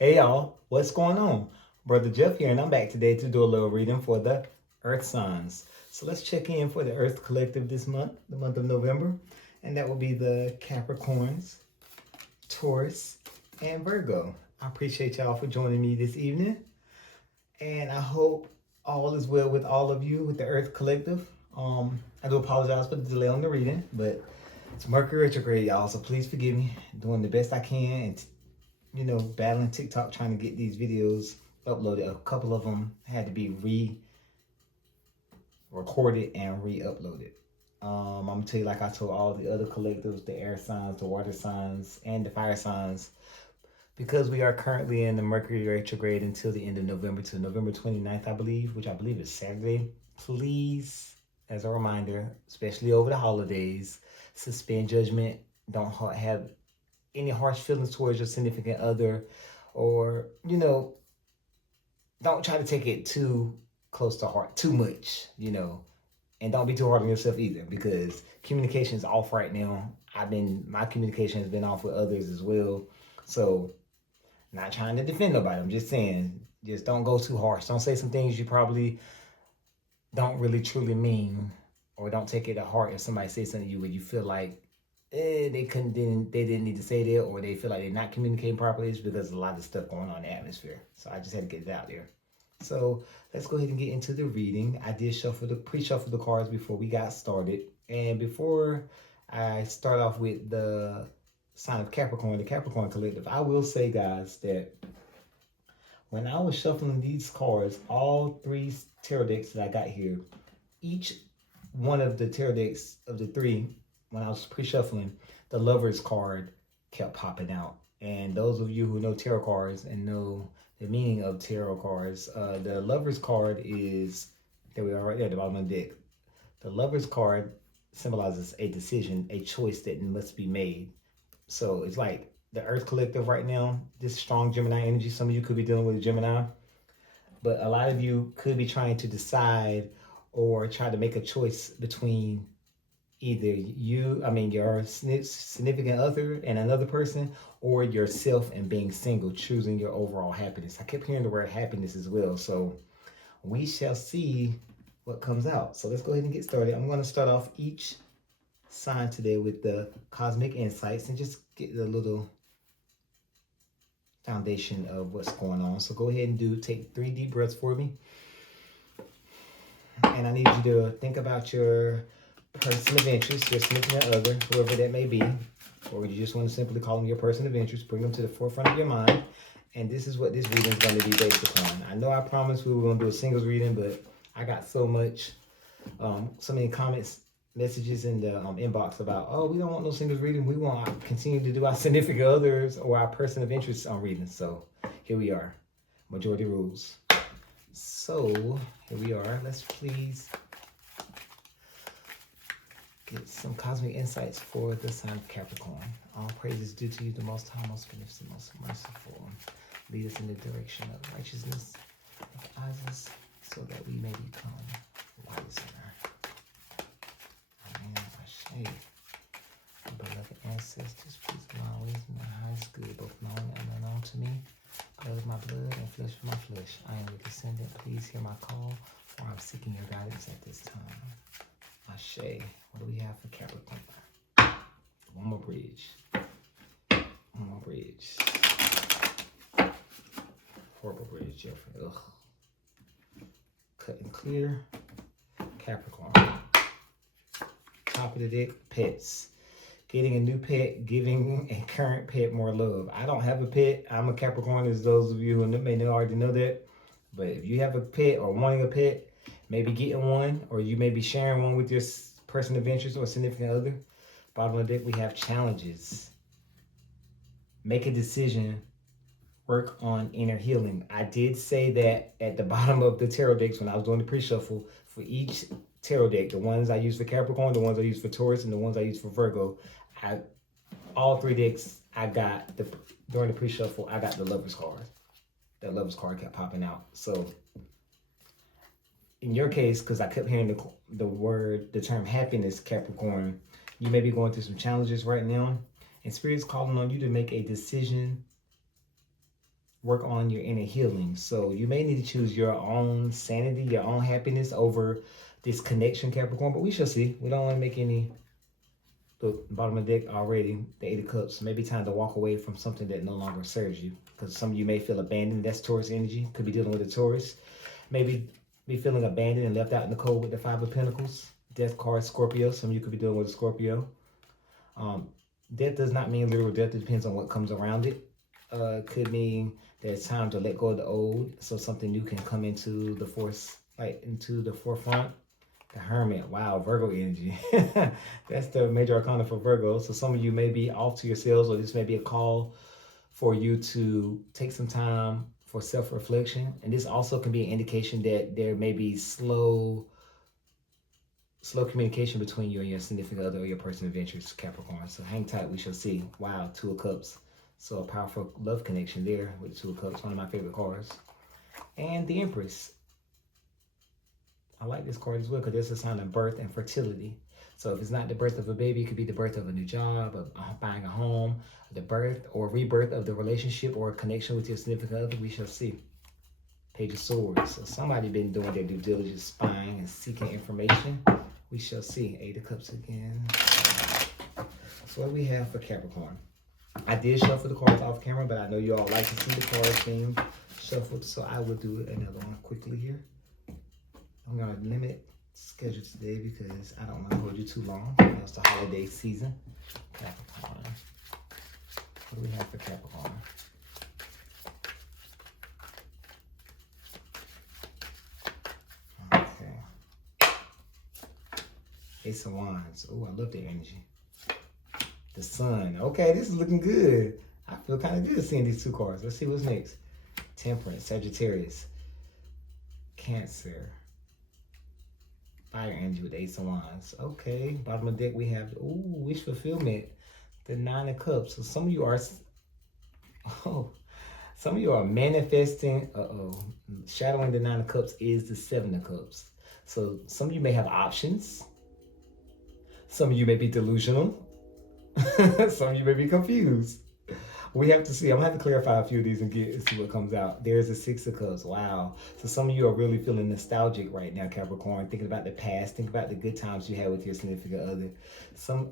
Hey y'all, what's going on? Brother Jeff here, and I'm back today to do a little reading for the Earth signs. So let's check in for the Earth Collective this month, the month of November, and that will be the Capricorns, Taurus, and Virgo. I appreciate y'all for joining me this evening, and I hope all is well with all of you with the Earth Collective. I do apologize for the delay on the reading, but it's Mercury retrograde, y'all, so please forgive me. Doing the best I can and battling TikTok trying to get these videos uploaded. A couple of them had to be re-recorded and re-uploaded. I'm gonna tell you, like I told all the other collectives, the air signs, the water signs, and the fire signs, because we are currently in the Mercury retrograde until the end of November, to November 29th, I believe, which I believe is Saturday. Please, as a reminder, especially over the holidays, suspend judgment. Don't have any harsh feelings towards your significant other, or don't try to take it too close to heart, too much, and don't be too hard on yourself either, because communication is off right now. My communication has been off with others as well. So, not trying to defend nobody, I'm just saying, just don't go too harsh. Don't say some things you probably don't really truly mean, or don't take it to heart if somebody says something to you where you feel like they didn't need to say that, or they feel like they're not communicating properly. It's because a lot of stuff going on in the atmosphere. So I just had to get it out there. So let's go ahead and get into the reading. I did pre-shuffle the cards before we got started. And before I start off with the sign of Capricorn, the Capricorn Collective, I will say, guys, that when I was shuffling these cards, all three tarot decks that I got here, each one of the tarot decks of the three, when I was pre-shuffling, the Lovers card kept popping out. And those of you who know tarot cards and know the meaning of tarot cards, the Lovers card is, there we are right there at the bottom of the deck. The Lovers card symbolizes a decision, a choice that must be made. So it's like the Earth Collective right now, this strong Gemini energy. Some of you could be dealing with a Gemini, but a lot of you could be trying to decide or try to make a choice between either your significant other and another person, or yourself and being single, choosing your overall happiness. I kept hearing the word happiness as well. So we shall see what comes out. So let's go ahead and get started. I'm going to start off each sign today with the cosmic insights and just get a little foundation of what's going on. So go ahead and take 3 deep breaths for me. And I need you to think about your person of interest, your significant other, whoever that may be, or you just want to simply call them your person of interest. Bring them to the forefront of your mind. And this is what this reading is going to be based upon. I know I promised we were going to do a singles reading, but I got so many comments, messages in the inbox about, oh, we don't want no singles reading. We want to continue to do our significant others or our person of interest on readings. So here we are. Majority rules. So here we are. Let's please get some cosmic insights for the sign of Capricorn. All praise is due to you, the Most High, most beneficent, most merciful. Lead us in the direction of righteousness and guide us so that we may become wise. Amen. Ashe. Beloved ancestors, please allow wisdom and highest good, both known and unknown to me. Blood of my blood and flesh of my flesh. I am your descendant. Please hear my call, for I'm seeking your guidance at this time. Ashe. What do we have for Capricorn? One more bridge. One more bridge. Horrible bridge, Jeffrey. Ugh. Cut and clear. Capricorn. Top of the deck, pets. Getting a new pet, giving a current pet more love. I don't have a pet. I'm a Capricorn, as those of you who may already know that. But if you have a pet or wanting a pet, maybe getting one, or you may be sharing one with your person of interest or significant other. Bottom of the deck, we have challenges. Make a decision. Work on inner healing. I did say that at the bottom of the tarot decks when I was doing the pre-shuffle for each tarot deck, the ones I use for Capricorn, the ones I use for Taurus, and the ones I use for Virgo. All 3 decks I got during the pre-shuffle, I got the Lovers card. That Lovers card kept popping out. So in your case, because I kept hearing the term happiness, Capricorn, you may be going through some challenges right now, and Spirit's calling on you to make a decision work on your inner healing. So you may need to choose your own sanity, your own happiness over this connection, Capricorn. But we shall see. We don't want to make any. Look, bottom of the deck already, the Eight of Cups. Maybe time to walk away from something that no longer serves you. Because some of you may feel abandoned. That's Taurus energy. Could be dealing with a Taurus. Maybe be feeling abandoned and left out in the cold with the Five of Pentacles. Death card, Scorpio. Some of you could be dealing with a Scorpio. Death does not mean literal death. It depends on what comes around it. Could mean that it's time to let go of the old, so something new can come into the force, like into the forefront. The Hermit, wow, Virgo energy. That's the major arcana for Virgo. So some of you may be off to yourselves, or this may be a call for you to take some time for self-reflection. And this also can be an indication that there may be slow communication between you and your significant other or your person of interest, Capricorn. So hang tight, we shall see. Wow, Two of Cups. So a powerful love connection there with the Two of Cups, one of my favorite cards. And the Empress. I like this card as well because it's a sign of birth and fertility. So if it's not the birth of a baby, it could be the birth of a new job, of buying a home, the birth or rebirth of the relationship or connection with your significant other. We shall see. Page of Swords. So somebody been doing their due diligence, spying and seeking information. We shall see. Eight of Cups again. So what do we have for Capricorn? I did shuffle the cards off camera, but I know you all like to see the cards being shuffled, so I will do another one quickly here. I'm going to limit schedule today because I don't want to hold you too long. It's the holiday season. Capricorn. What do we have for Capricorn? Okay. Ace of Wands. Oh, I love the energy. The Sun. Okay, this is looking good. I feel kind of good seeing these two cards. Let's see what's next. Temperance, Sagittarius, Cancer. Fire energy with the Ace of Wands. Okay, bottom of the deck we have, ooh, wish fulfillment. The Nine of Cups. So some of you are, some of you are manifesting, shadowing the Nine of Cups is the Seven of Cups. So some of you may have options. Some of you may be delusional. Some of you may be confused. We have to see. I'm gonna have to clarify a few of these and see what comes out. There's a Six of Cups. Wow. So some of you are really feeling nostalgic right now, Capricorn. Thinking about the past. Think about the good times you had with your significant other.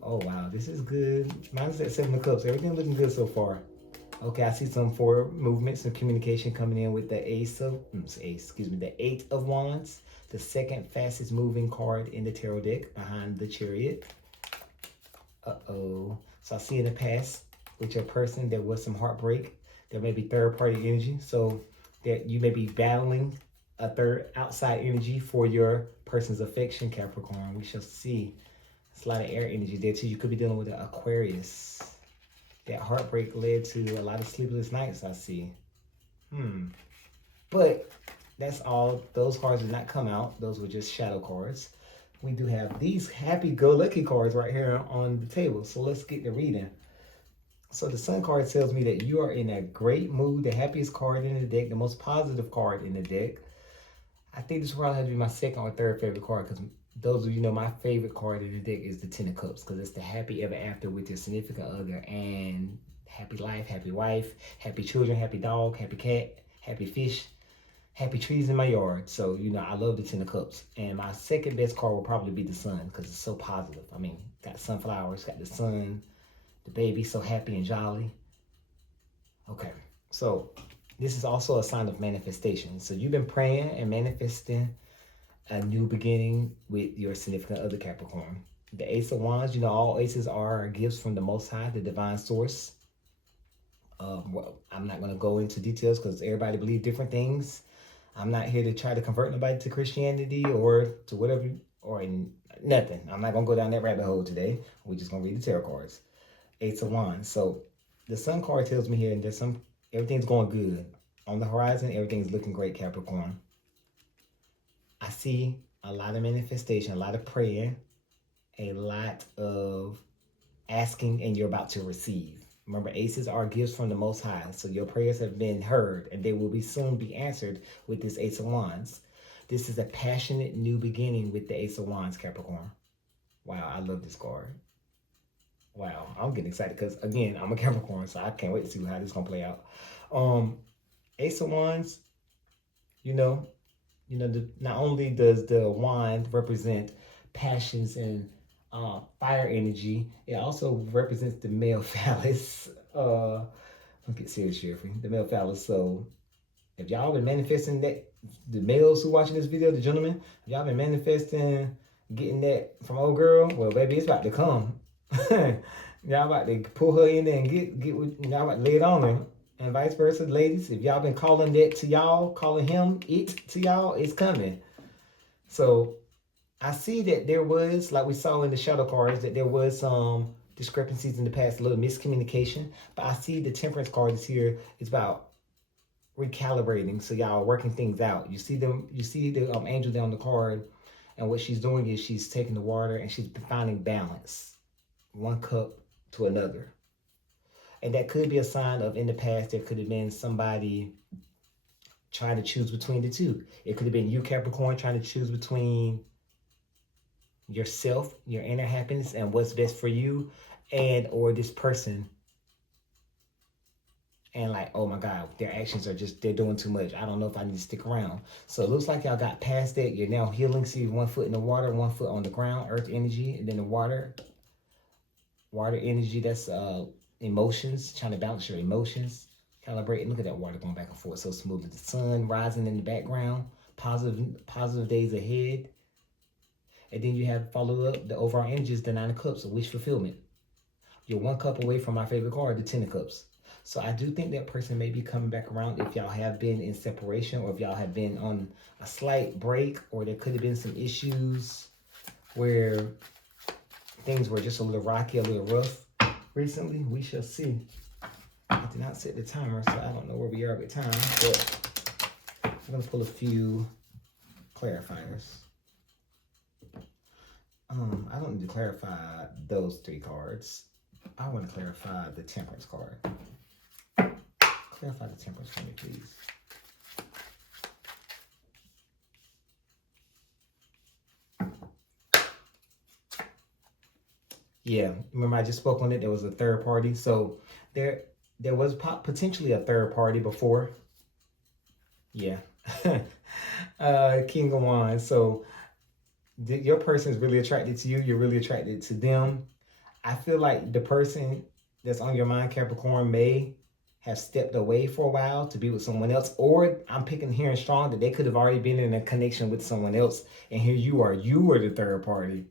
Oh wow, this is good. Mine's at Seven of Cups. Everything looking good so far. Okay, I see some forward movements and communication coming in with the the Eight of Wands, the second fastest moving card in the tarot deck behind the Chariot. So I see in the past with your person, there was some heartbreak. There may be third-party energy. So that you may be battling a third outside energy for your person's affection, Capricorn. We shall see. It's a lot of air energy there too. You could be dealing with an Aquarius. That heartbreak led to a lot of sleepless nights, I see. But that's all. Those cards did not come out. Those were just shadow cards. We do have these happy-go-lucky cards right here on the table. So let's get the reading. So the Sun card tells me that you are in a great mood, the happiest card in the deck, the most positive card in the deck. I think this will probably have to be my second or third favorite card because those of you know my favorite card in the deck is the Ten of Cups because it's the happy ever after with your significant other and happy life, happy wife, happy children, happy dog, happy cat, happy fish, happy trees in my yard. So, you know, I love the Ten of Cups. And my second best card will probably be the Sun because it's so positive. I mean, got sunflowers, got the sun, the baby so happy and jolly. Okay, so this is also a sign of manifestation. So you've been praying and manifesting a new beginning with your significant other, Capricorn. The Ace of Wands, you know, all aces are gifts from the Most High, the divine source. Well, I'm not going to go into details because everybody believes different things. I'm not here to try to convert nobody to Christianity or to whatever, or nothing. I'm not going to go down that rabbit hole today. We're just going to read the tarot cards. Eight of Wands. So the Sun card tells me here that everything's going good. On the horizon, everything's looking great, Capricorn. I see a lot of manifestation, a lot of praying, a lot of asking, and you're about to receive. Remember, aces are gifts from the Most High, so your prayers have been heard, and they will soon be answered with this Ace of Wands. This is a passionate new beginning with the Ace of Wands, Capricorn. Wow, I love this card. Wow, I'm getting excited because, again, I'm a Capricorn, so I can't wait to see how this is going to play out. Ace of Wands, you know, not only does the wand represent passions and fire energy, it also represents the male phallus. Don't get serious, Jeffrey. The male phallus. So if y'all been manifesting that, the males who watching this video, the gentlemen, if y'all been manifesting getting that from old girl, well, baby, it's about to come. Y'all about to pull her in there and get y'all about to lay it on her. And vice versa, ladies, if y'all been calling that to y'all, calling him it to y'all, it's coming. So I see that there was, like we saw in the shadow cards, that there was some discrepancies in the past, a little miscommunication. But I see the temperance card is here. It's about recalibrating, so y'all are working things out. You see the angel down the card, and what she's doing is she's taking the water and she's finding balance, one cup to another. And that could be a sign of, in the past, there could have been somebody trying to choose between the two. It could have been you, Capricorn, trying to choose between yourself, your inner happiness, and what's best for you, and or this person. And like, oh my God, their actions are just, they're doing too much. I don't know if I need to stick around. So it looks like y'all got past that. You're now healing. See, 1 foot in the water, 1 foot on the ground, earth energy, and then the water energy, that's emotions, trying to balance your emotions, calibrating. Look at that water going back and forth so smoothly. The sun rising in the background, positive days ahead. And then you have follow up, the overall energy is the 9 of Cups, a wish fulfillment. You're 1 cup away from my favorite card, the 10 of Cups. So I do think that person may be coming back around if y'all have been in separation, or if y'all have been on a slight break, or there could have been some issues where things were just a little rocky, a little rough recently. We shall see. I did not set the timer, so I don't know where we are with time, but I'm going to pull a few clarifiers. I don't need to clarify those 3 cards. I want to clarify the temperance card. Clarify the temperance for me, please. Yeah, remember I just spoke on it. There was a third party. So there was potentially a third party before. Yeah. King of Wands. So your person is really attracted to you. You're really attracted to them. I feel like the person that's on your mind, Capricorn, may have stepped away for a while to be with someone else, or I'm hearing strong that they could have already been in a connection with someone else, and here you are the third party,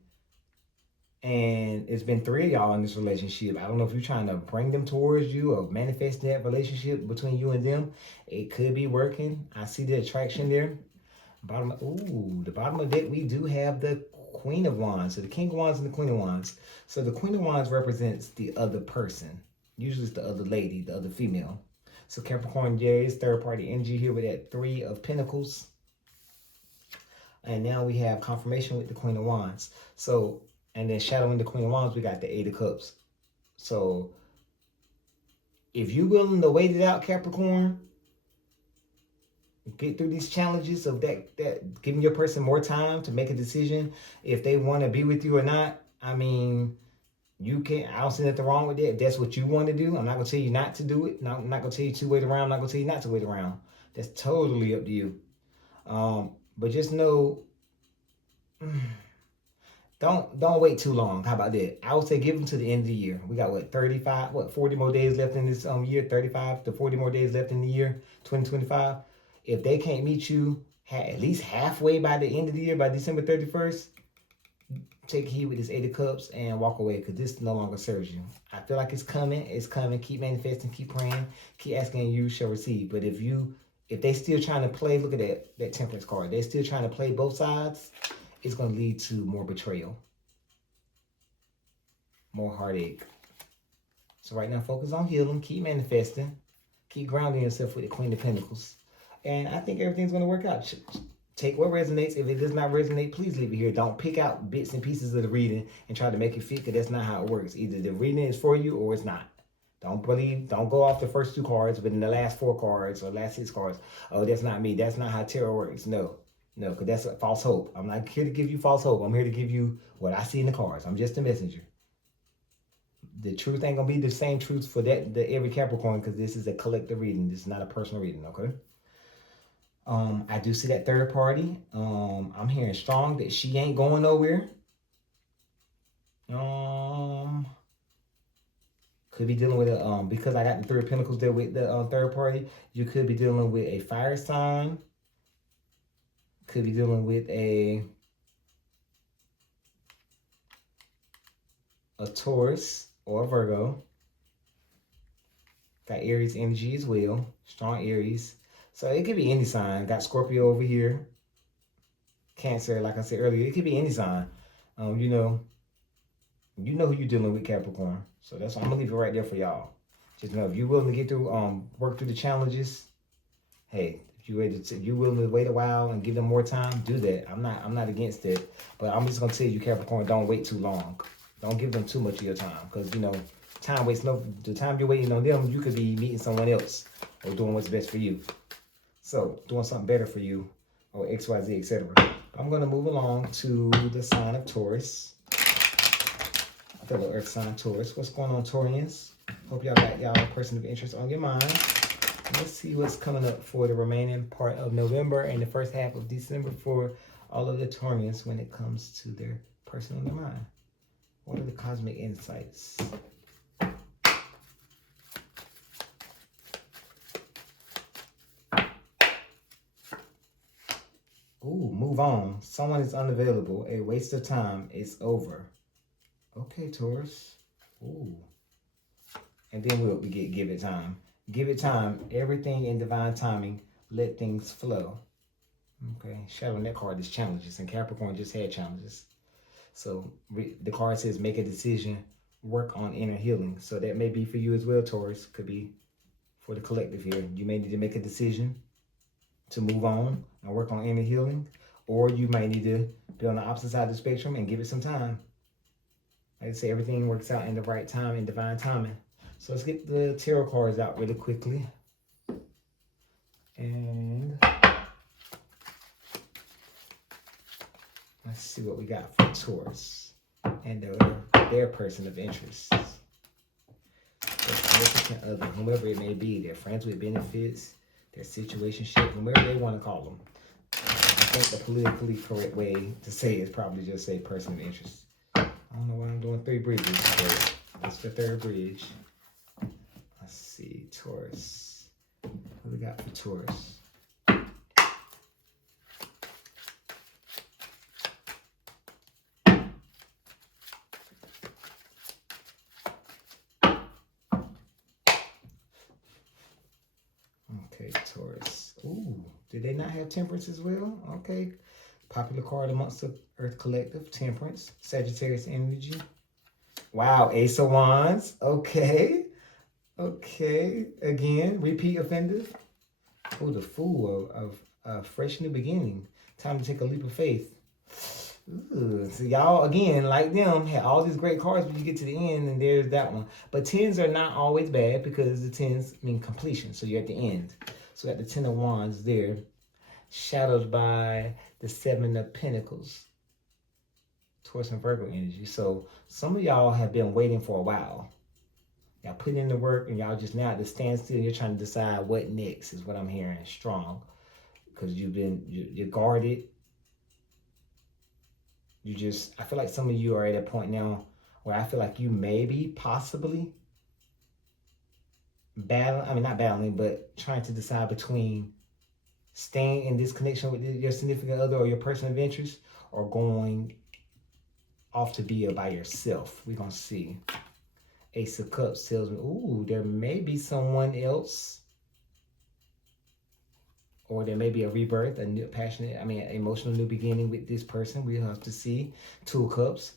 and it's been 3 of y'all in this relationship. I don't know if you're trying to bring them towards you or manifest that relationship between you and them. It could be working. I see the attraction there. The bottom of it, we do have the Queen of Wands. So the King of Wands and the Queen of Wands. So the Queen of Wands represents the other person. Usually it's the other lady, the other female. So Capricorn, is third party energy here with that 3 of Pentacles. And now we have confirmation with the Queen of Wands. So, and then shadowing the Queen of Wands, we got the 8 of Cups. So if you're willing to wait it out, Capricorn, get through these challenges of that giving your person more time to make a decision if they want to be with you or not. I mean, you can, I don't see nothing wrong with that. If that's what you want to do, I'm not going to tell you not to do it. No, I'm not going to tell you to wait around. I'm not going to tell you not to wait around. That's totally up to you. But just know, don't wait too long. How about that? I would say give them to the end of the year. We got 40 more days left in this year, 35 to 40 more days left in the year, 2025. If they can't meet you at least halfway by the end of the year, by December 31st, take heed with this 8 of Cups and walk away, because this no longer serves you. I feel like it's coming. It's coming. Keep manifesting. Keep praying. Keep asking, and you shall receive. But if they still trying to play, look at that temperance card. They're still trying to play both sides. It's going to lead to more betrayal, more heartache. So right now, focus on healing. Keep manifesting. Keep grounding yourself with the Queen of Pentacles. And I think everything's going to work out. Take what resonates. If it does not resonate, please leave it here. Don't pick out bits and pieces of the reading and try to make it fit, because that's not how it works. Either the reading is for you or it's not. Don't go off the first 2 cards, but in the last 4 cards or last 6 cards, oh, that's not me. That's not how tarot works. No, because that's a false hope. I'm not here to give you false hope. I'm here to give you what I see in the cards. I'm just a messenger. The truth ain't gonna be the same truth for every Capricorn, because this is a collective reading. This is not a personal reading, okay? I do see that third party. I'm hearing strong that she ain't going nowhere. Could be dealing with a because I got the Three of Pentacles there with the third party. You could be dealing with a fire sign. Could be dealing with a Taurus or a Virgo. Got Aries energy as well. Strong Aries. So it could be any sign. Got Scorpio over here. Cancer, like I said earlier, it could be any sign. You know who you're dealing with, Capricorn. So that's I'm gonna leave it right there for y'all. Just know if you're willing to get through, work through the challenges. Hey, if you're willing to wait a while and give them more time, do that. I'm not against it, but I'm just gonna tell you, Capricorn, don't wait too long. Don't give them too much of your time, because time waits no. The time you're waiting on them, you could be meeting someone else or doing what's best for you. So doing something better for you, or XYZ, etc. I'm gonna move along to the sign of Taurus. Fellow Earth sign Taurus. What's going on, Taurians? Hope y'all got y'all person of interest on your mind. Let's see what's coming up for the remaining part of November and the first half of December for all of the Taurians when it comes to their person on their mind. What are the cosmic insights? Ooh, move on. Someone is unavailable. A waste of time. It's over. Okay, Taurus. Ooh. And then we get give it time. Give it time. Everything in divine timing. Let things flow. Okay. Shadow Net card is challenges, and Capricorn just had challenges. So the card says make a decision, work on inner healing. So that may be for you as well, Taurus. Could be for the collective here. You may need to make a decision to move on and work on inner healing, or you might need to be on the opposite side of the spectrum and give it some time. Like I say, everything works out in the right time, in divine timing. So let's get the tarot cards out really quickly. And let's see what we got for Taurus and their person of interest. Their significant other, whomever it may be, their friends with benefits, their situationship, whomever they want to call them. I think the politically correct way to say it is probably just say person of interest. I don't know why I'm doing 3 bridges, but that's the third bridge. Let's see, Taurus. What do we got for Taurus? Okay, Taurus. Ooh, did they not have Temperance as well? Okay. Popular card amongst the Earth Collective, Temperance, Sagittarius energy. Wow, Ace of Wands. Okay. Okay. Again, repeat offender. Oh, the Fool of fresh new beginning. Time to take a leap of faith. Ooh, so y'all, again, like them, had all these great cards, but you get to the end and there's that one. But 10s are not always bad, because the 10s mean completion. So you're at the end. So we got the 10 of Wands there, shadowed by the 7 of Pentacles. Taurus and Virgo energy. So some of y'all have been waiting for a while. Y'all put in the work and y'all just now at the standstill. You're trying to decide what next is what I'm hearing strong. Because you're guarded. I feel like some of you are at a point now where I feel like you may be possibly not battling, but trying to decide between staying in this connection with your significant other or your person of interest, or going off to be by yourself. We're going to see. Ace of Cups tells me, ooh, there may be someone else, or there may be a rebirth, a new emotional new beginning with this person. We'll have to see. 2 of Cups.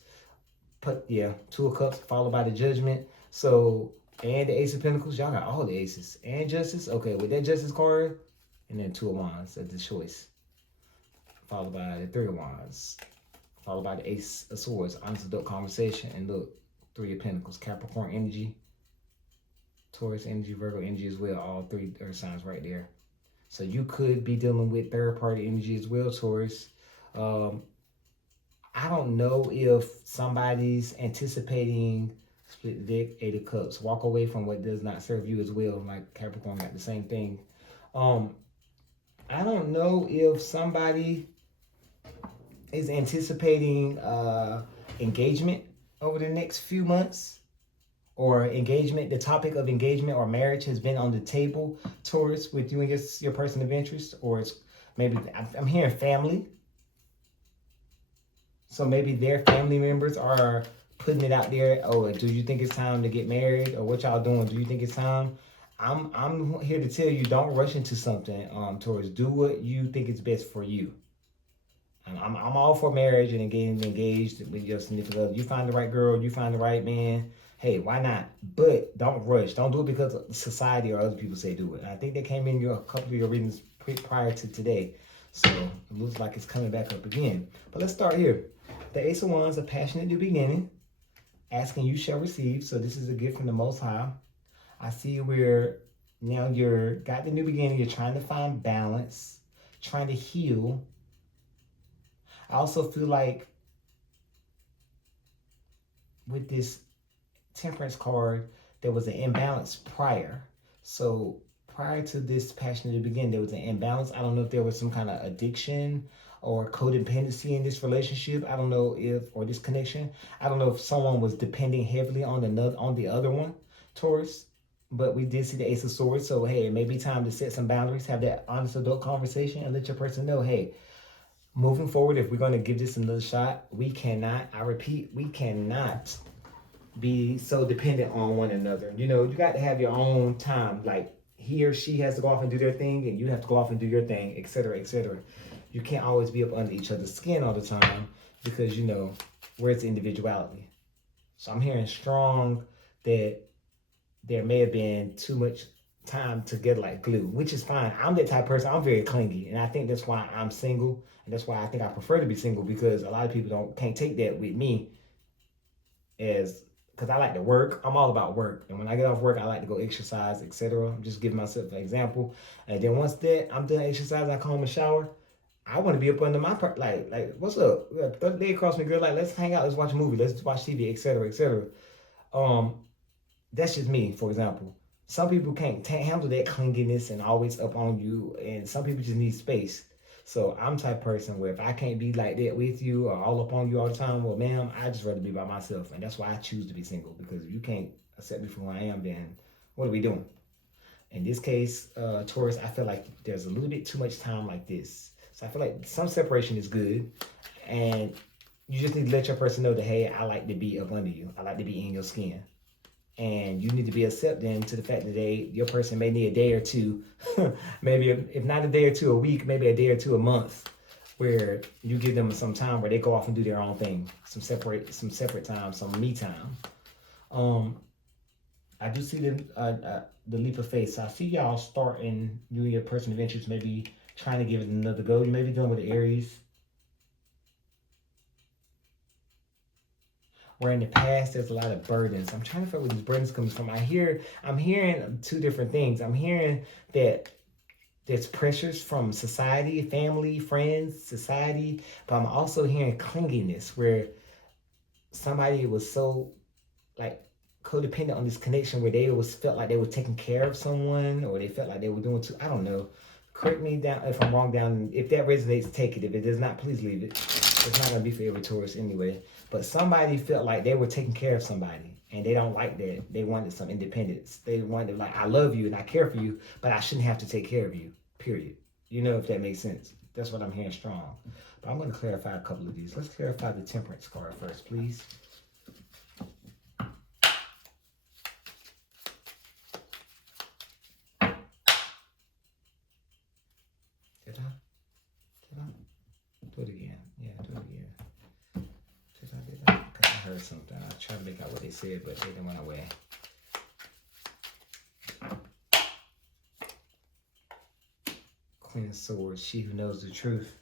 But yeah, 2 of Cups followed by the Judgment. So, and the Ace of Pentacles. Y'all got all the aces. And Justice. Okay, with that Justice card, and then 2 of Wands as the choice. Followed by the 3 of Wands. Followed by the Ace of Swords, honest adult conversation, and look, 3 of Pentacles, Capricorn energy, Taurus energy, Virgo energy as well, all 3 earth signs right there. So you could be dealing with third party energy as well, Taurus. I don't know if somebody's anticipating Split the deck, Eight of Cups. Walk away from what does not serve you as well. Like Capricorn got the same thing. I don't know if somebody is anticipating engagement over the next few months, or engagement, the topic of engagement or marriage has been on the table, Taurus, with you and your person of interest, or it's maybe, I'm hearing family. So maybe their family members are putting it out there. Oh, do you think it's time to get married, or what y'all doing? Do you think it's time? I'm here to tell you, don't rush into something, Taurus. Do what you think is best for you. I'm all for marriage and getting engaged with your significant other. You find the right girl, you find the right man. Hey, why not? But don't rush. Don't do it because society or other people say do it. And I think that came in a couple of your readings prior to today. So it looks like it's coming back up again. But let's start here. The Ace of Wands, a passionate new beginning. Asking you shall receive. So this is a gift from the Most High. I see where now you're got the new beginning. You're trying to find balance, trying to heal. I also feel like with this Temperance card, there was an imbalance prior. So prior to this passionate beginning, there was an imbalance. I don't know if there was some kind of addiction or codependency in this relationship. I don't know if, or this connection. I don't know if someone was depending heavily on the other one, Taurus. But we did see the Ace of Swords. So hey, it may be time to set some boundaries, have that honest adult conversation, and let your person know, hey, moving forward, if we're going to give this another shot, we cannot, I repeat, we cannot be so dependent on one another. You know, you got to have your own time. Like he or she has to go off and do their thing, and you have to go off and do your thing, etc., etc. You can't always be up under each other's skin all the time because, you know, where's the individuality? So I'm hearing strong that there may have been too much time together like glue, which is fine. I'm that type of person. I'm very clingy, and I think that's why I'm single, and that's why I think I prefer to be single, because a lot of people can't take that with me, as because I like to work. I'm all about work, and when I get off work, I like to go exercise, etc. I'm just giving myself an example, and then once that I'm done exercising, I come home and shower. I want to be up under my part, like what's up? Third day across me, girl. Like, let's hang out, let's watch a movie, let's watch TV, etc., etc. That's just me, for example. Some people can't handle that clinginess and always up on you, and some people just need space. So I'm the type of person where if I can't be like that with you or all up on you all the time, well, ma'am, I just rather be by myself, and that's why I choose to be single. Because if you can't accept me for who I am, then what are we doing? In this case, Taurus, I feel like there's a little bit too much time like this. So I feel like some separation is good, and you just need to let your person know that, hey, I like to be up under you. I like to be in your skin. And you need to be accepting to the fact that your person may need a day or two, maybe if not a day or two a week, maybe a day or two a month, where you give them some time where they go off and do their own thing, some separate time, some me time. I do see the leap of faith. So I see y'all starting, you and your person of interest, maybe trying to give it another go. You may be dealing with the Aries, where in the past there's a lot of burdens. I'm trying to figure where these burdens coming from. I'm hearing two different things. I'm hearing that there's pressures from society, family, friends, society, but I'm also hearing clinginess, where somebody was so like codependent on this connection, where they felt like they were taking care of someone, or they felt like they were doing too. I don't know. Correct me down if I'm wrong. Down if that resonates, take it. If it does not, please leave it. It's not gonna be for every Taurus anyway. But somebody felt like they were taking care of somebody, and they don't like that. They wanted some independence. They wanted, like, I love you and I care for you, but I shouldn't have to take care of you, period. You know, if that makes sense. That's what I'm hearing strong. But I'm going to clarify a couple of these. Let's clarify the Temperance card first, please. Did I? Do it again. Yeah, do it again. Did I? Okay, I heard something. I tried to make out what they said, but they didn't went away. Queen of Swords, she who knows the truth.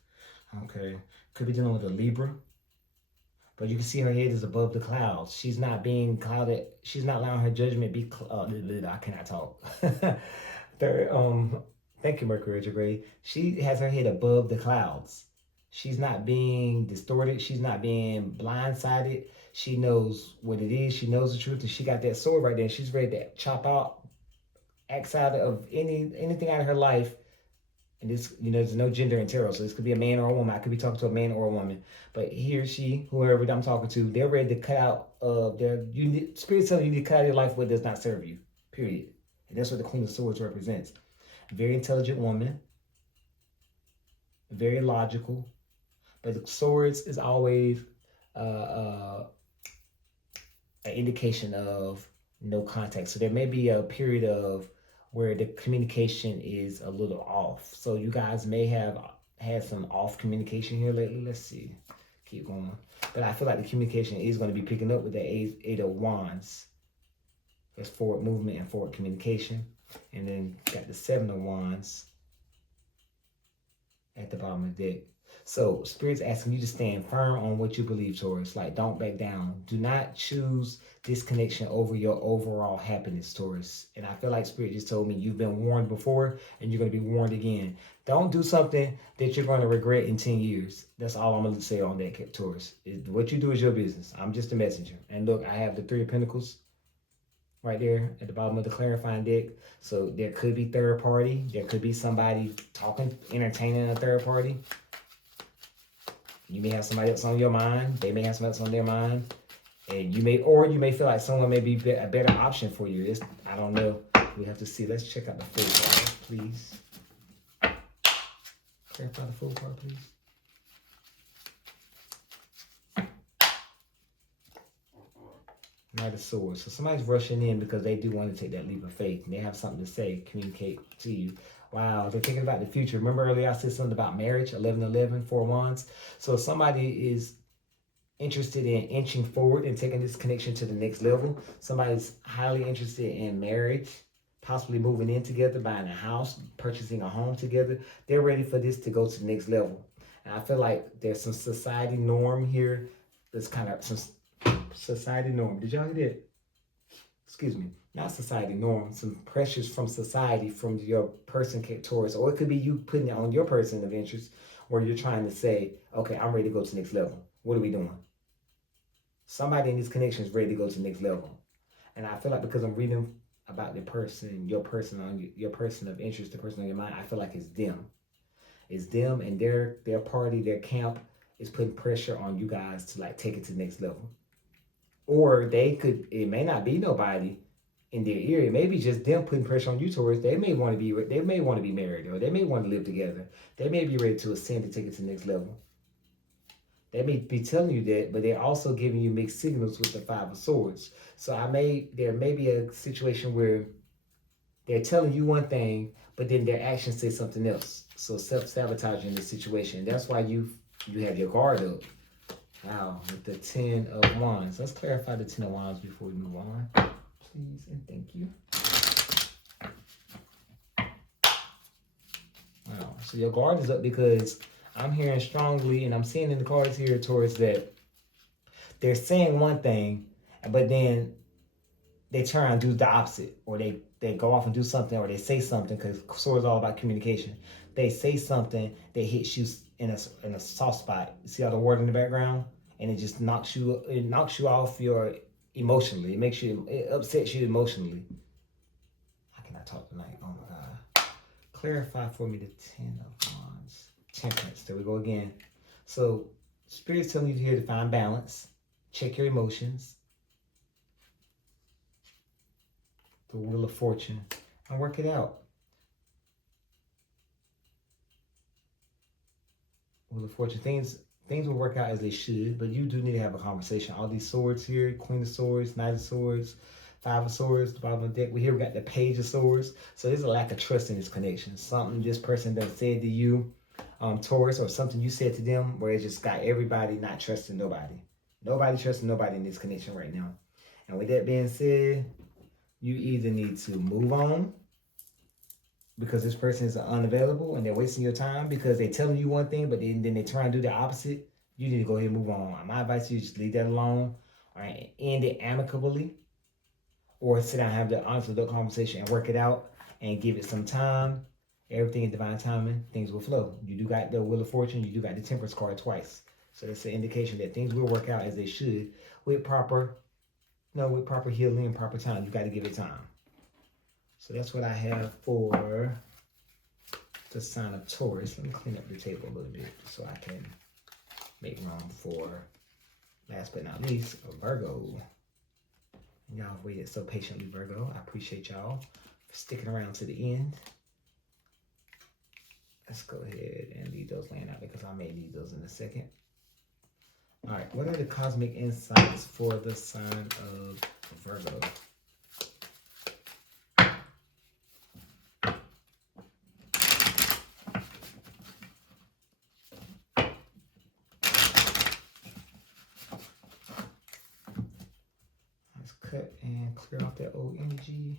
Okay. Could be dealing with a Libra. But you can see her head is above the clouds. She's not being clouded. She's not allowing her judgment be I cannot talk. Thank you, Mercury retrograde. She has her head above the clouds. She's not being distorted. She's not being blindsided. She knows what it is. She knows the truth, and she got that sword right there. She's ready to chop out, X out of anything out of her life. And this, there's no gender in tarot, so this could be a man or a woman. I could be talking to a man or a woman, but he or she, whoever I'm talking to, they're ready to cut out of their. Spirit telling you to cut out of your life what does not serve you. Period. And that's what the Queen of Swords represents. A very intelligent woman, very logical, but the swords is always an indication of no contact. So there may be a period of where the communication is a little off. So you guys may have had some off communication here lately. Let's see. Keep going. But I feel like the communication is going to be picking up with the Eight of Wands. There's forward movement and forward communication. And then got the Seven of Wands at the bottom of the deck. So Spirit's asking you to stand firm on what you believe, Taurus. Like, don't back down. Do not choose disconnection over your overall happiness, Taurus. And I feel like Spirit just told me you've been warned before and you're going to be warned again. Don't do something that you're going to regret in 10 years. That's all I'm going to say on that, Taurus. What you do is your business. I'm just a messenger. And look, I have the Three of Pentacles right there at the bottom of the clarifying deck. So there could be third party. There could be somebody talking, entertaining a third party. You may have somebody else on your mind. They may have somebody else on their mind. And you may feel like someone may be a better option for you. I don't know. We have to see. Let's check out the full card, please. Clarify the full card, please. Knight of Swords. So somebody's rushing in because they do want to take that leap of faith. And they have something to say, communicate to you. Wow, they're thinking about the future. Remember earlier I said something about marriage, 11-11, 4 wands. So somebody is interested in inching forward and taking this connection to the next level. Somebody's highly interested in marriage, possibly moving in together, buying a house, purchasing a home together. They're ready for this to go to the next level. And I feel like there's some society norm here. There's kind of some society norm. Did y'all hear that? Excuse me. Not society norm, some pressures from society, from your person, Taurus, or it could be you putting it on your person of interest, where you're trying to say, okay, I'm ready to go to the next level. What are we doing? Somebody in this connection is ready to go to the next level. And I feel like because I'm reading about the person, your person of interest, the person on your mind, I feel like it's them. It's them and their party, their camp is putting pressure on you guys to like take it to the next level. Or it may not be nobody in their area. Maybe just them putting pressure on you, Taurus. They may want to be married, or they may want to live together. They may be ready to ascend to take it to the next level. They may be telling you that, but they're also giving you mixed signals with the Five of Swords. So there may be a situation where they're telling you one thing, but then their actions say something else. So self-sabotage in this situation. That's why you have your guard up. Wow, with the 10 of Wands. Let's clarify the 10 of Wands before we move on. Please and thank you. Wow, so your guard is up because I'm hearing strongly, and I'm seeing in the cards here, Taurus, that they're saying one thing, but then they turn and do the opposite, or they go off and do something, or they say something, because Swords is all about communication. They say something that hits you in a soft spot. You see all the word in the background, and it just knocks you off your emotionally. It upsets you emotionally. How can I talk tonight? Oh my God. Clarify for me the 10 of Wands. Temperance. There we go again. So Spirit's telling you here to find balance. Check your emotions. The Wheel of Fortune. And work it out. Wheel of Fortune. Things will work out as they should, but you do need to have a conversation. All these swords here, Queen of Swords, Knight of Swords, Five of Swords, the bottom of the deck. We got the Page of Swords. So there's a lack of trust in this connection. Something this person done said to you, Taurus, or something you said to them, where it just got everybody not trusting nobody. Nobody trusting nobody in this connection right now. And with that being said, you either need to move on because this person is unavailable and they're wasting your time because they're telling you one thing, but then they try and do the opposite. You need to go ahead and move on. My advice to you is just leave that alone, all right? End it amicably, or sit down and have the honest adult conversation and work it out and give it some time. Everything in divine timing, things will flow. You do got the Wheel of Fortune. You do got the Temperance card twice. So that's an indication that things will work out as they should with proper, with proper healing and proper time. You got to give it time. So that's what I have for the sign of Taurus. Let me clean up the table a little bit so I can make room for, last but not least, a Virgo. Y'all waited so patiently, Virgo. I appreciate y'all for sticking around to the end. Let's go ahead and leave those laying out because I may need those in a second. All right, what are the cosmic insights for the sign of Virgo? Let's cut and clear off that old energy.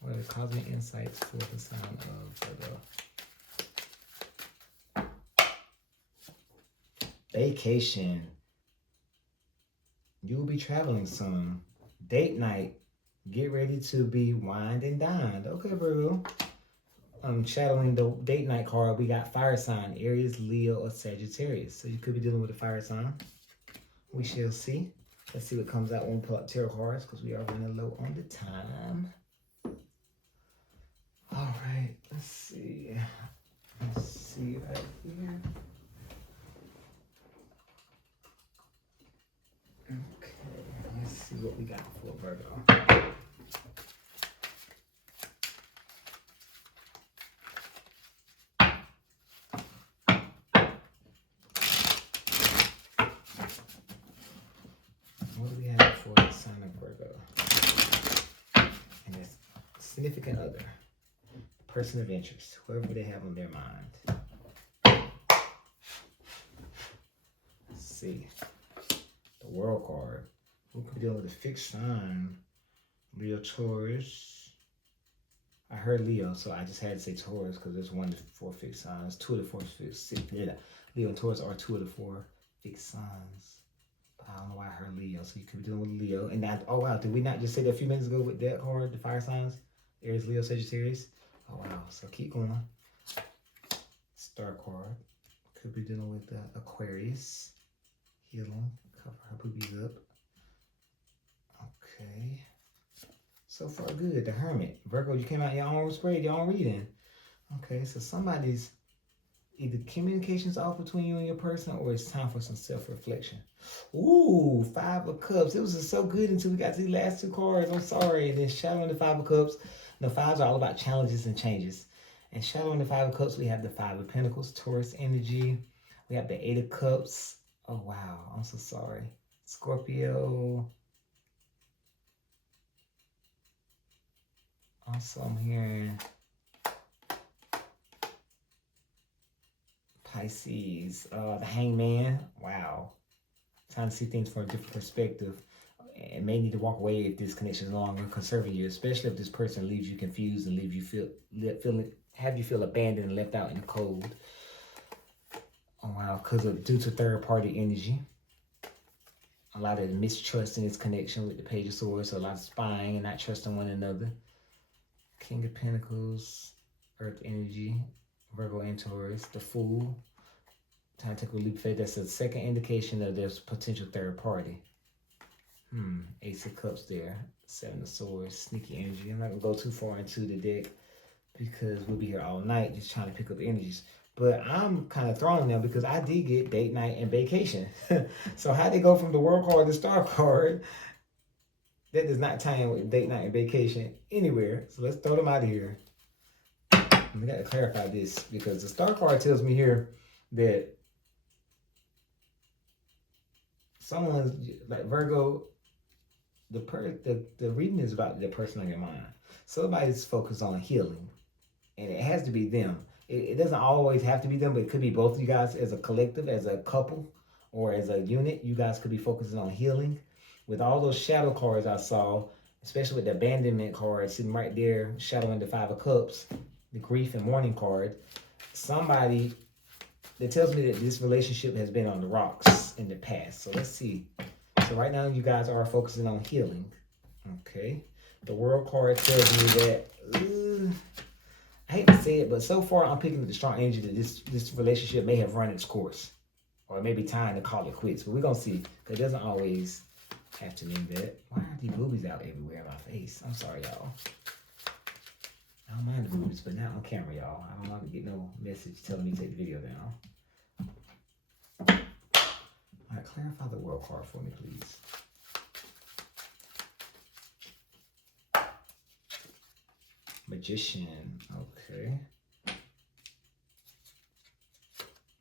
What are the cosmic insights for the sign of Virgo? Vacation. You will be traveling soon. Date night. Get ready to be wined and dined. Okay, Virgo. Shadowing the date night card, we got fire sign, Aries, Leo, or Sagittarius. So you could be dealing with a fire sign. We shall see. Let's see what comes out when we pull out tarot cards because we are running low on the time. All right, let's see. Let's see right here. Okay, let's see what we got for Virgo. What do we have for the sign of Virgo? And its significant other, person of interest, whoever they have on their mind. Let's see. The World card. Who could be dealing with a fixed sign? Leo, Taurus. I heard Leo, so I just had to say Taurus because there's 1 to 4 fixed signs. 2 of the 4 fixed signs. Yeah. Leo and Taurus are 2 of the 4 fixed signs. I don't know why I heard Leo, so you could be dealing with Leo. And that, oh wow, did we not just say that a few minutes ago with that card, the fire signs? Aries, Leo, Sagittarius. Oh wow, so keep going. Star card. Could be dealing with Aquarius. Healing. Cover her boobies up. Okay. So far good. The Hermit. Virgo, you came out your own spread, your own reading. Okay, so somebody's either communication's off between you and your person or it's time for some self-reflection. Ooh, 5 of Cups. It was so good until we got to the last 2 cards. I'm sorry. And then shadowing the 5 of Cups. The 5s are all about challenges and changes. And shadowing the 5 of Cups, we have the 5 of Pentacles, Taurus energy. We have the 8 of Cups. Oh, wow. I'm so sorry. Scorpio. Also, I'm hearing Pisces, the Hangman. Wow. Trying to see things from a different perspective. And may need to walk away if this connection is no longer conserving you, especially if this person leaves you confused and leaves you have you feel abandoned and left out in the cold. Oh wow, due to third party energy. A lot of mistrust in this connection with the Page of Swords, so a lot of spying and not trusting one another. King of Pentacles, Earth energy, Virgo and Taurus, the Fool. Time to take a leap of faith. That's a second indication that there's potential third party. Ace of Cups there. 7 of Swords, sneaky energy. I'm not going to go too far into the deck because we'll be here all night just trying to pick up energies. But I'm kind of thrown now because I did get date night and vacation. So how they go from the World card to Star card, that does not tie in with date night and vacation anywhere. So let's throw them out of here. We got to clarify this because the Star card tells me here that someone's like Virgo, the reading is about the person on your mind. Somebody's focused on healing, and it has to be them. It doesn't always have to be them, but it could be both of you guys as a collective, as a couple, or as a unit. You guys could be focusing on healing. With all those shadow cards I saw, especially with the abandonment card sitting right there, shadowing the 5 of Cups, the grief and mourning card, somebody that tells me that this relationship has been on the rocks in the past. So let's see. So right now you guys are focusing on healing. Okay. The World card tells me that I hate to say it, but so far I'm picking up the strong energy that this relationship may have run its course, or it may be time to call it quits. But we're gonna see, because it doesn't always have to mean that. Why are these boobies out everywhere in my face? I'm sorry, y'all. I don't mind the boobies, but not on camera, y'all. I don't want to get no message telling me to take the video down. All right, clarify the world card for me, please. Magician, okay.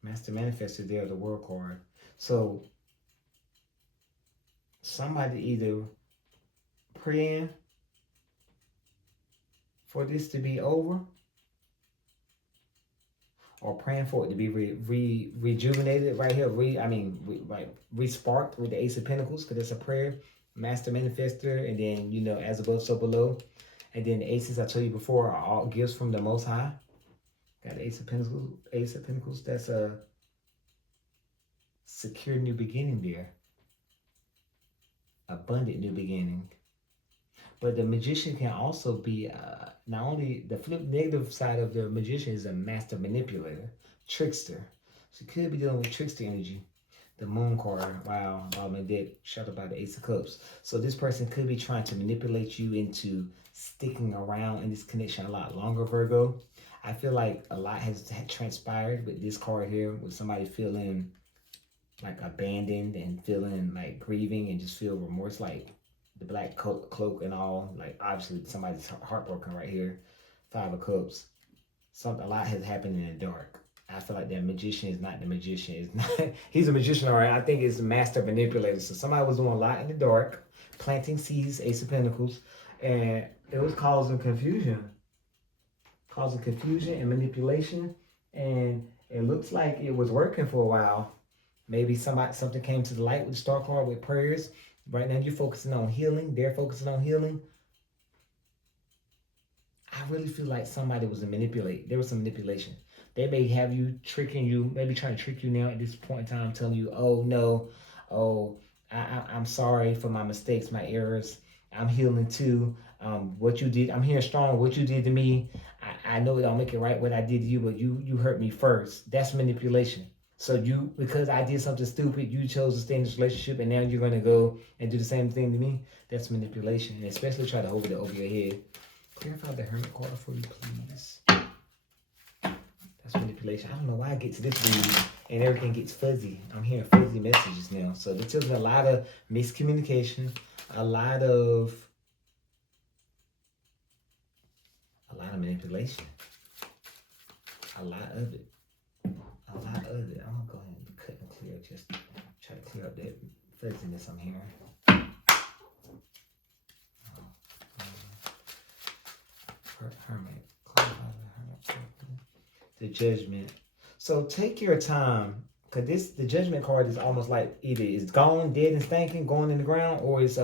Master Manifestor there, the world card. So, somebody either praying for this to be over, or praying for it to be rejuvenated right here. Re-sparked with the Ace of Pentacles, because it's a prayer. Master Manifestor, and then, you know, as above, so below. And then the aces I told you before are all gifts from the Most High. Got the Ace of Pentacles. Ace of Pentacles. That's a secure new beginning there. Abundant new beginning. But the Magician can also be not only the flip negative side of the Magician is a master manipulator, trickster. So you could be dealing with trickster energy. The Moon card, wow, bottom of the deck, shut up by the Ace of Cups. So this person could be trying to manipulate you into sticking around in this connection a lot longer, Virgo. I feel like a lot has transpired with this card here, with somebody feeling like abandoned and feeling like grieving and just feel remorse, like the black cloak and all. Like obviously somebody's heartbroken right here. Five of Cups. A lot has happened in the dark. I feel like that Magician is not the Magician. It's not, he's a magician, all right. I think it's a master manipulator. So somebody was doing a lot in the dark, planting seeds, Ace of Pentacles, and it was causing confusion. Causing confusion and manipulation. And it looks like it was working for a while. Maybe something came to the light with the Star card with prayers. Right now you're focusing on healing. They're focusing on healing. I really feel like somebody was there was some manipulation. They may have you tricking you, maybe trying to trick you now at this point in time, telling you, oh no, I'm sorry for my mistakes, my errors. I'm healing too. What you did, I'm here strong. What you did to me, I know it don't make it right what I did to you, but you hurt me first. That's manipulation. So because I did something stupid, you chose to stay in this relationship, and now you're going to go and do the same thing to me. That's manipulation, and especially try to hold it over your head. Clarify the Hermit card for you, please. That's manipulation. I don't know why I get to this read and everything gets fuzzy. I'm hearing fuzzy messages now. So this tells me a lot of miscommunication, a lot of manipulation. A lot of it. I'm gonna go ahead and cut and clear, just try to clear up that fuzziness I'm hearing. Hermit. The Judgment. So take your time, because the Judgment card is almost like either it's gone, dead and stinking, going in the ground, or it's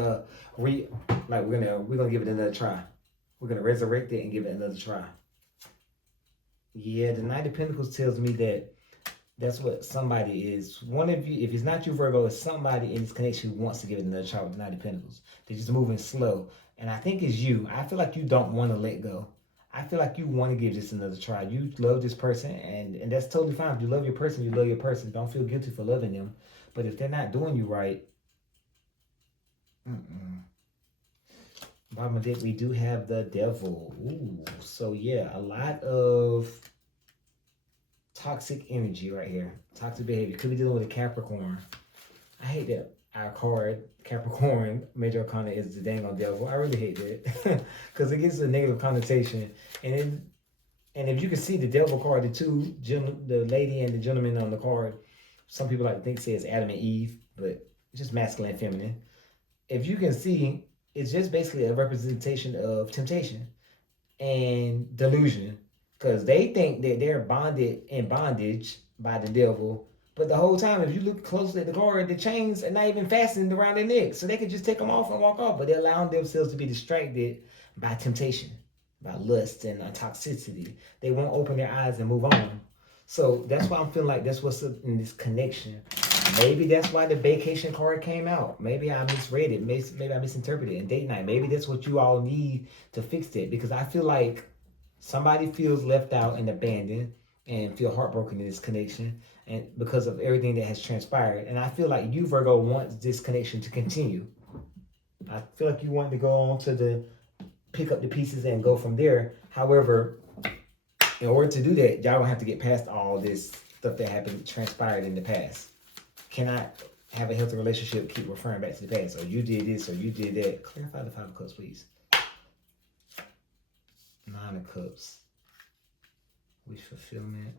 we're gonna give it another try. We're gonna resurrect it and give it another try. Yeah, the Knight of Pentacles tells me that that's what somebody is. One of you, if it's not you, Virgo, it's somebody in this connection who wants to give it another try with the Knight of Pentacles. They're just moving slow. And I think it's you. I feel like you don't want to let go. I feel like you want to give this another try. You love this person, and that's totally fine. If you love your person, you love your person. Don't feel guilty for loving them. But if they're not doing you right, bottom of the deck, we do have the Devil. Ooh, so yeah, a lot of toxic energy right here. Toxic behavior. Could be dealing with a Capricorn. I hate that our card, Capricorn, Major Arcana, is the dang on Devil. I really hate that. Because it gives a negative connotation. And if you can see the Devil card, the lady and the gentleman on the card, some people like to think says Adam and Eve, but it's just masculine and feminine. If you can see, it's just basically a representation of temptation and delusion. Because they think that they're in bondage by the devil. But the whole time, if you look closely at the card, the chains are not even fastened around their neck. So they could just take them off and walk off. But they're allowing themselves to be distracted by temptation, by lust and toxicity. They won't open their eyes and move on. So that's why I'm feeling like that's what's up in this connection. Maybe that's why the vacation card came out. Maybe I misread it. Maybe I misinterpreted it. And date night. Maybe that's what you all need to fix it. Because I feel like Somebody feels left out and abandoned and feel heartbroken in this connection and because of everything that has transpired. And I feel like you, Virgo, wants this connection to continue. I feel like you want to go on to the pick up the pieces and go from there. However, in order to do that, y'all gonna have to get past all this stuff that happened, transpired in the past. Cannot have a healthy relationship, keep referring back to the past. Or you did this, or you did that. Clarify the Five of Cups, please. Nine of Cups. Wish fulfillment.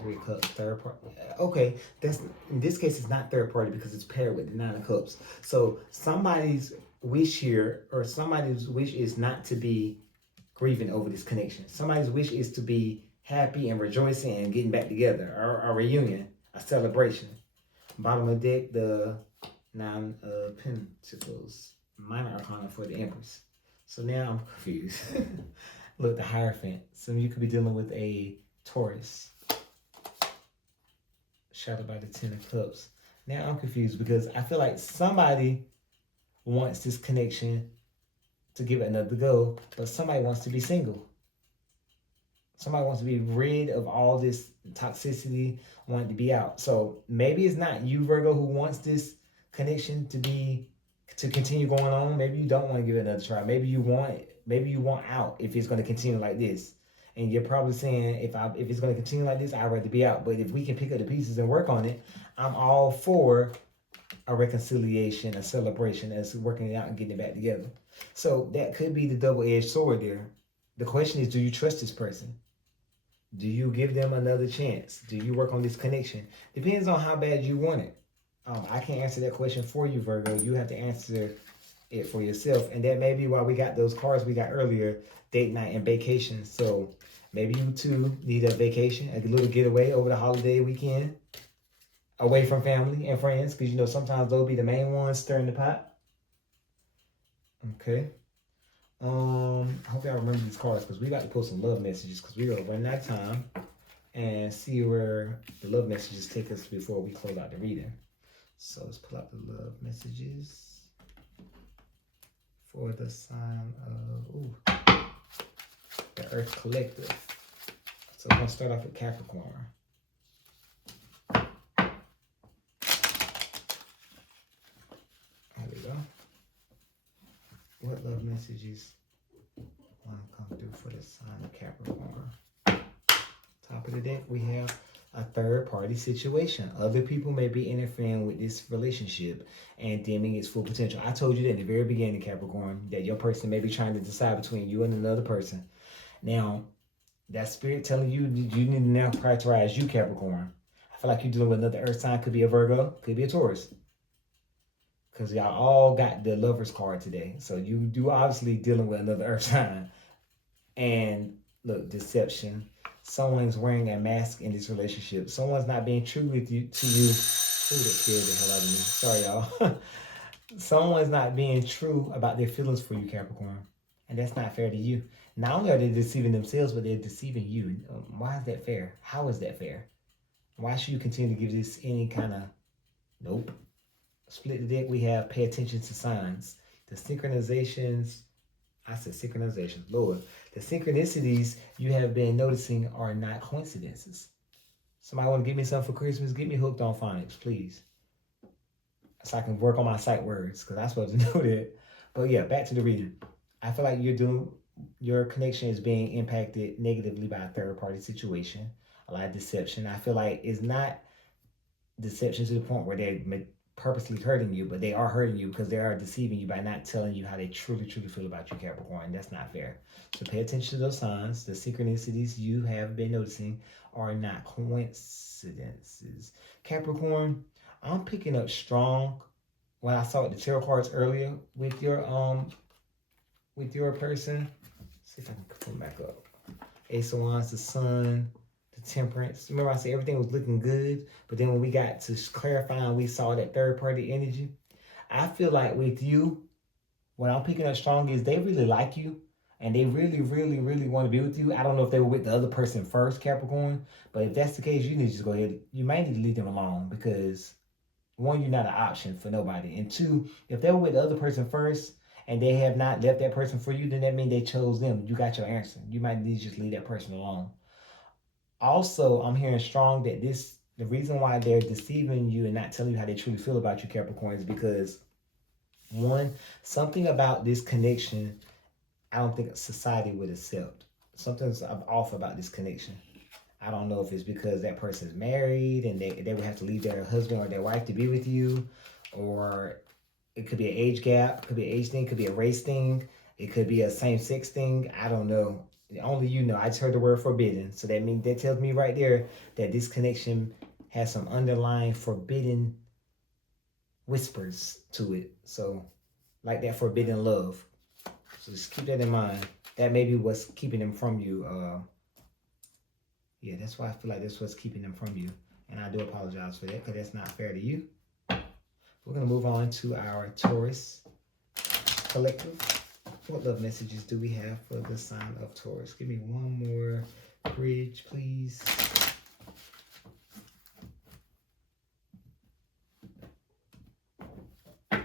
Three of Cups, third party. Okay, that's in this case it's not third party because it's paired with the Nine of Cups. So somebody's wish here, or somebody's wish is not to be grieving over this connection. Somebody's wish is to be happy and rejoicing and getting back together, or a reunion, a celebration. Bottom of the deck, the Nine of Pentacles, minor arcana for the Empress. So now I'm confused. Look, the Hierophant. Some of you could be dealing with a Taurus. Shadowed by the Ten of Cups. Now I'm confused because I feel like somebody wants this connection to give it another go, but somebody wants to be single. Somebody wants to be rid of all this toxicity, wanting to be out. So maybe it's not you, Virgo, who wants this connection to continue going on. Maybe you don't want to give it another try. Maybe you want out if it's going to continue like this. And you're probably saying, if it's going to continue like this, I'd rather be out. But if we can pick up the pieces and work on it, I'm all for a reconciliation, a celebration, as working it out and getting it back together. So that could be the double-edged sword there. The question is, do you trust this person? Do you give them another chance? Do you work on this connection? Depends on how bad you want it. I can't answer that question for you, Virgo. You have to answer it for yourself. And that may be why we got those cards we got earlier, date night and vacation. So maybe you too need a vacation, a little getaway over the holiday weekend, away from family and friends, because sometimes they'll be the main ones stirring the pot. Okay. I hope y'all remember these cards because we got to post some love messages because we're gonna run out of time and see where the love messages take us before we close out the reading. So let's pull out the love messages for the sign of the Earth Collective. So we're gonna start off with Capricorn. There we go. What love messages want to come through for the sign of Capricorn? Top of the deck, we have a third-party situation. Other people may be interfering with this relationship and dimming its full potential. I told you that at the very beginning, Capricorn, that your person may be trying to decide between you and another person. Now, that spirit telling you need to now prioritize you, Capricorn. I feel like you're dealing with another earth sign. Could be a Virgo, could be a Taurus. Because y'all all got the Lover's card today. So you do obviously dealing with another earth sign. And look, deception. Someone's wearing a mask in this relationship. Someone's not being true to you. Ooh, that scared the hell out of me. Sorry, y'all. Someone's not being true about their feelings for you, Capricorn. And that's not fair to you. Not only are they deceiving themselves, but they're deceiving you. Why is that fair? How is that fair? Why should you continue to give this any kind of... Nope. Split the deck, we have pay attention to signs. The synchronizations, I said synchronizations, Lord. The synchronicities you have been noticing are not coincidences. Somebody want to give me something for Christmas? Get me hooked on phonics, please. So I can work on my sight words, because I'm supposed to know that. But yeah, back to the reading. I feel like your connection is being impacted negatively by a third-party situation. A lot of deception. I feel like it's not deception to the point where they're purposely hurting you, but they are hurting you because they are deceiving you by not telling you how they truly feel about you, Capricorn. That's not fair. So pay attention to those signs. The synchronicities you have been noticing are not coincidences. Capricorn, I'm picking up strong when I saw the tarot cards earlier with your person. Let's see if I can pull them back up. Ace of Wands, the Sun, Temperance. Remember I said everything was looking good, but then when we got to clarifying, we saw that third-party energy. I feel like with you, what I'm picking up strong is they really like you, and they really want to be with you. I don't know if they were with the other person first, Capricorn, but if that's the case, you need to just go ahead. You might need to leave them alone because, one, you're not an option for nobody, and two, if they were with the other person first, and they have not left that person for you, then that means they chose them. You got your answer. You might need to just leave that person alone. Also, I'm hearing strong that the reason why they're deceiving you and not telling you how they truly feel about you, Capricorn, is because one, something about this connection, I don't think society would accept. Something's off about this connection. I don't know if it's because that person's married and they would have to leave their husband or their wife to be with you, or it could be an age gap, could be an age thing, could be a race thing, it could be a same-sex thing. I don't know. Only you know. I just heard the word forbidden, so that tells me right there that this connection has some underlying forbidden whispers to it. So, like that forbidden love. So just keep that in mind. That may be what's keeping them from you. Yeah, that's why I feel like that's what's keeping them from you. And I do apologize for that because that's not fair to you. We're going to move on to our Taurus collective. What love messages do we have for the sign of Taurus? Give me one more bridge, please. What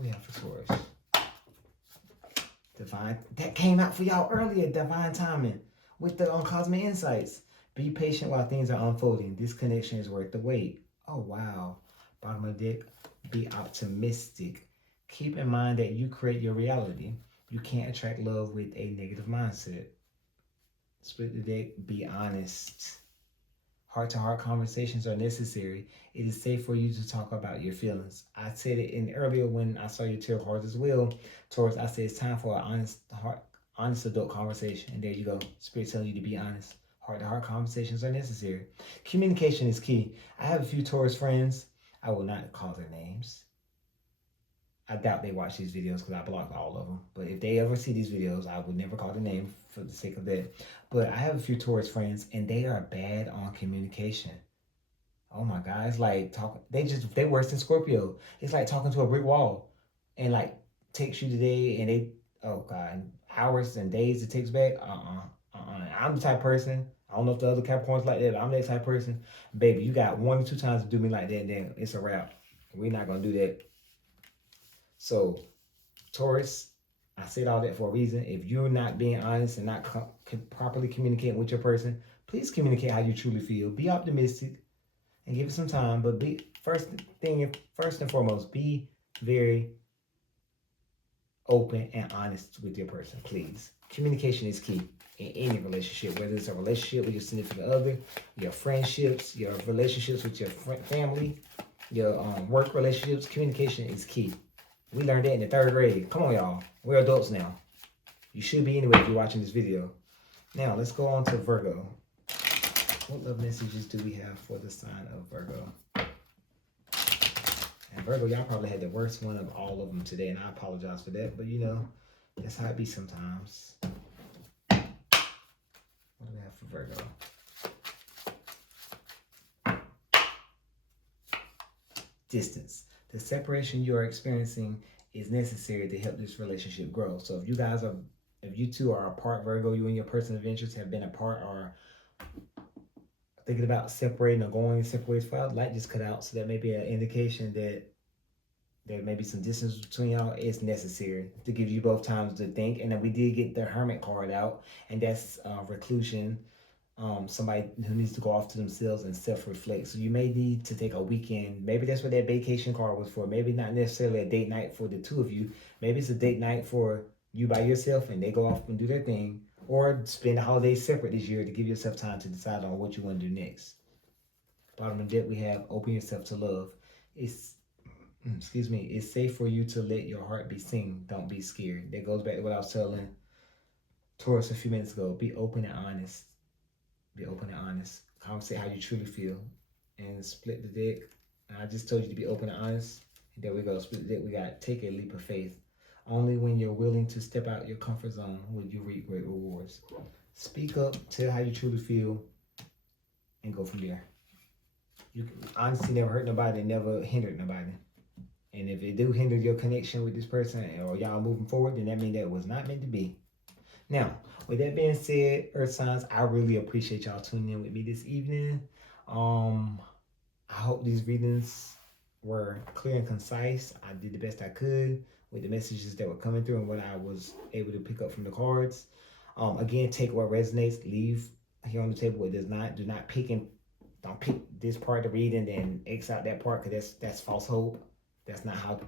we have for Taurus? Divine. That came out for y'all earlier. Divine timing with the Cosmic Insights. Be patient while things are unfolding. This connection is worth the wait. Oh, wow. Bottom of the deck. Be optimistic. Keep in mind that you create your reality. You can't attract love with a negative mindset. Split the deck. Be honest. Heart-to-heart conversations are necessary. It is safe for you to talk about your feelings. I said it in earlier when I saw your tarot cards as well. Taurus, I said it's time for an honest adult conversation. And there you go. Spirit telling you to be honest. Heart-to-heart conversations are necessary. Communication is key. I have a few Taurus friends. I will not call their names. I doubt they watch these videos because I blocked all of them. But if they ever see these videos, I would never call their name for the sake of that. But I have a few Taurus friends, and they are bad on communication. Oh my God, it's like they worse than Scorpio. It's like talking to a brick wall, and like takes you today, and oh God, hours and days it takes back. I'm the type of person. I don't know if the other Capricorns like that, but I'm that type of person. Baby, you got 1 or 2 times to do me like that, then it's a wrap. We're not gonna do that. So, Taurus, I said all that for a reason. If you're not being honest and not properly communicating with your person, please communicate how you truly feel. Be optimistic and give it some time. But first and foremost, be very open and honest with your person, please. Communication is key in any relationship, whether it's a relationship with your significant other, your friendships, your relationships with your family, your work relationships. Communication is key. We learned that in the 3rd grade. Come on, y'all. We're adults now. You should be anyway if you're watching this video. Now, let's go on to Virgo. What love messages do we have for the sign of Virgo? And Virgo, y'all probably had the worst one of all of them today, and I apologize for that. But, you know, that's how it be sometimes. What do we have for Virgo? Distance. The separation you are experiencing is necessary to help this relationship grow. So if you two are apart, Virgo, you and your person of interest have been apart or thinking about separating or going separate ways, light just cut out. So that may be an indication that there may be some distance between y'all. It's necessary to give you both times to think. And then we did get the Hermit card out, and that's reclusion. Somebody who needs to go off to themselves and self-reflect. So you may need to take a weekend. Maybe that's what that vacation card was for. Maybe not necessarily a date night for the two of you. Maybe it's a date night for you by yourself and they go off and do their thing. Or spend the holidays separate this year to give yourself time to decide on what you want to do next. Bottom of the deck, we have open yourself to love. It's safe for you to let your heart be seen. Don't be scared. That goes back to what I was telling Taurus a few minutes ago. Be open and honest. Be open and honest. Conversate how you truly feel. And split the deck. And I just told you to be open and honest. And there we go. Split the deck. We got take a leap of faith. Only when you're willing to step out your comfort zone will you reap great rewards. Speak up. Tell how you truly feel. And go from there. You can honestly never hurt nobody. Never hindered nobody. And if it do hinder your connection with this person or y'all moving forward, then that means that was not meant to be. Now, with that being said, Earth signs, I really appreciate y'all tuning in with me this evening. I hope these readings were clear and concise. I did the best I could with the messages that were coming through and what I was able to pick up from the cards. Again, take what resonates, leave here on the table what does not. Do not pick and don't pick this part to read and then X out that part because that's false hope. That's not how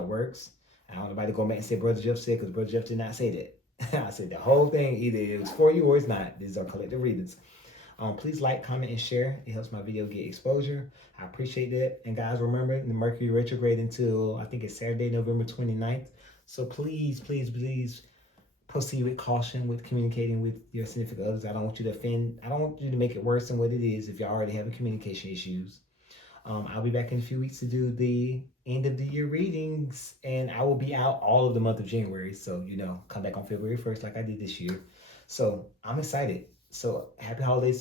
it works. I don't want nobody to go back and say Brother Jeff said because Brother Jeff did not say that. I said the whole thing, either it was for you or it's not. These are collective readings. Please like, comment, and share. It helps my video get exposure. I appreciate that. And guys, remember the Mercury retrograde until I think it's Saturday, November 29th. So please, please, please proceed with caution with communicating with your significant others. I don't want you to offend. I don't want you to make it worse than what it is if you're already having communication issues. I'll be back in a few weeks to do the end of the year readings, and I will be out all of the month of January. So, come back on February 1st like I did this year. So I'm excited. So happy holidays